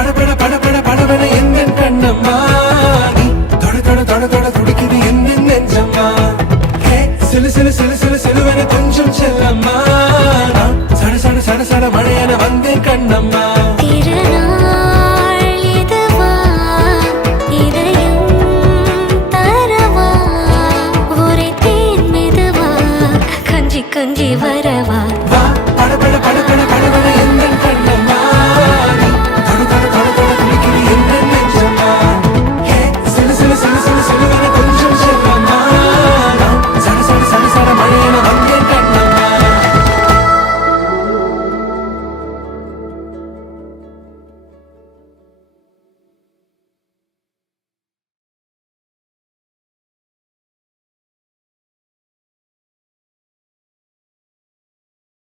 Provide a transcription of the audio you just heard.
படபட படபட படபட எந்த கண்ணம்மா நீ தொட தொட தொட தொட துடிக்குது எந்த நெஞ்சம்மா ஹே சிலு சிலு சிலு சிலு சிலுவன கொஞ்சம் செல்லம்மா நான் சட சட சட சட மழையன வந்தேன் கண்ணம்மா